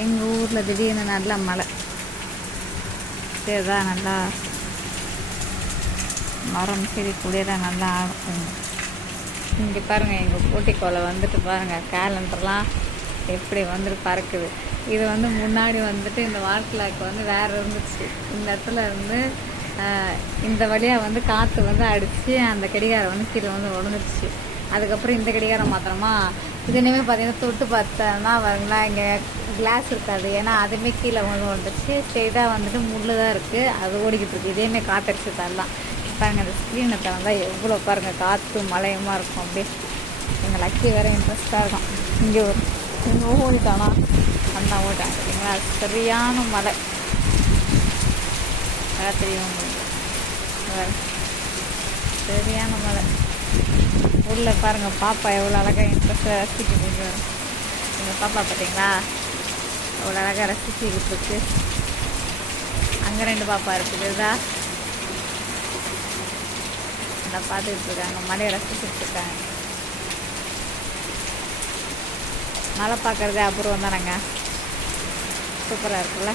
எங்கள் ஊரில் திடீர்னு நல்ல மழை சரிதான். நல்லா மரம் செடி கூடியதான் நல்லா ஆகும். இங்கே பாருங்கள், எங்கள் போட்டிக்கோலை வந்துட்டு பாருங்கள், கேலண்டர்லாம் எப்படி வந்துட்டு பறக்குது. இது வந்து முன்னாடி வந்துட்டு இந்த வாழ்க்கைக்கு வந்து வேறு இருந்துச்சு. இந்த இடத்துல இருந்து இந்த வழியாக வந்து காற்று வந்து அடித்து அந்த கடிகாரம் வந்து கீழே வந்து உடஞ்சிருச்சு. அதுக்கப்புறம் இந்த கடிகாரம் மாத்திரமா இது இனிமேல் பார்த்தீங்கன்னா தொட்டு பார்த்தோன்னா வருங்களா, இங்கே கிளாஸ் இருக்காது. ஏன்னா அதுவுமே கீழே வந்து வந்துடுச்சு. ஸ்ட்ரெயிட்டாக வந்துட்டு முள்ளு தான் இருக்குது, அது ஓடிக்கிட்டு இருக்குது. இதேமாரி காற்றடிச்சு தரலாம். பாருங்கள், அந்த ஸ்க்ரீனை வந்தால் எவ்வளோ பாருங்கள் காற்று மழையமாக இருக்கும். அப்படியே எங்கள் லக்கி வேறு இன்ட்ரெஸ்ட்டாக இருக்கும். இங்கே ஓடிட்டானா அண்ணா ஓட்டாங்க சரிங்களா. சரியான மழை வேறு தெரியும் உங்களுக்கு. வேறு சரியான மழை. உள்ள பாருங்கள் பாப்பா எவ்வளோ அழகாக இன்ட்ரெஸ்ட்டாக ரசிக்கிட்டு. எங்கள் பாப்பா பார்த்தீங்களா அவ்வளோ அழகாக ரசிச்சுக்கிட்டு இருக்கு. அங்கே 2 பாப்பா இருக்குதுதா நல்லா பார்த்துக்கிட்டு இருக்காங்க, மழையை ரசிச்சுட்டு இருக்காங்க. மழை பார்க்குறதே அப்புறம் தானேங்க, சூப்பராக இருக்குல்ல.